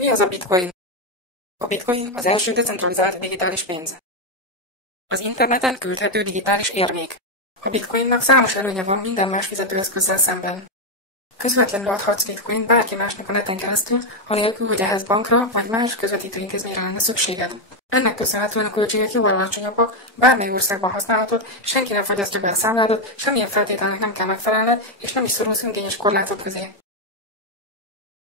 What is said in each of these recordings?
Mi az a bitcoin? A bitcoin az első decentralizált digitális pénz. Az interneten küldhető digitális érmék. A bitcoinnak számos előnye van minden más fizetőeszközzel szemben. Közvetlenül adhatsz bitcoint bárki másnak a neten keresztül, anélkül, hogy ehhez bankra vagy más közvetítő intézményre lenne szükséged. Ennek köszönhetően a költségek jóval alacsonyabbak, bármely országban használhatod, senki nem fagyasztja be a számládat, semmilyen feltételnek nem kell megfelelned, és nem is szorulsz önkényes korlátok közé.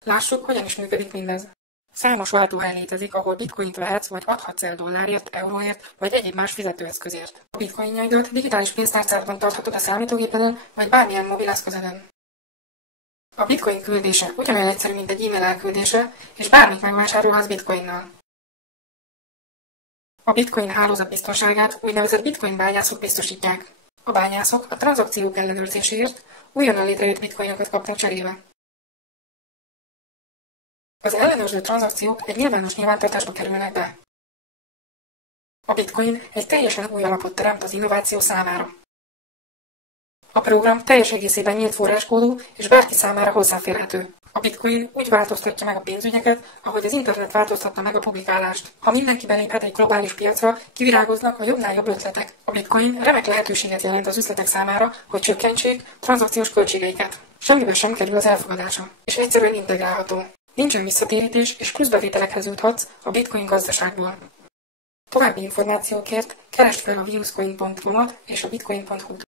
Lássuk, hogyan is működik mindez. Számos váltóhely létezik, ahol bitcoint vehetsz, vagy adhatsz el dollárért, euróért, vagy egyéb más fizetőeszközért. A bitcoinjaidat digitális pénztárcádban tarthatod a számítógépeden, vagy bármilyen mobileszközeden. A bitcoin küldése ugyanolyan egyszerű, mint egy e-mail elküldése, és bármit megvásárolhatsz bitcoinnal. A bitcoin hálózat biztonságát úgynevezett bitcoin bányászok biztosítják. A bányászok a tranzakciók ellenőrzéséért újonnan létrejött bitcoinokat kapnak cserébe. Az ellenőrző tranzakciók egy nyilvános nyilvántartásba kerülnek be. A bitcoin egy teljesen új alapot teremt az innováció számára. A program teljes egészében nyílt forráskódú és bárki számára hozzáférhető. A bitcoin úgy változtatja meg a pénzügyeket, ahogy az internet változtatta meg a publikálást. Ha mindenki beléphet egy globális piacra, kivirágoznak a jobbnál jobb ötletek. A bitcoin remek lehetőséget jelent az üzletek számára, hogy csökkentsék tranzakciós költségeiket. Semmibe sem kerül az elfogadása, és egyszerűen integrálható. Nincsen visszatérítés, és pluszbevételekhez juthatsz a bitcoin gazdaságból. További információkért keresd fel a viruscoin.com-ot és a bitcoin.hu-t.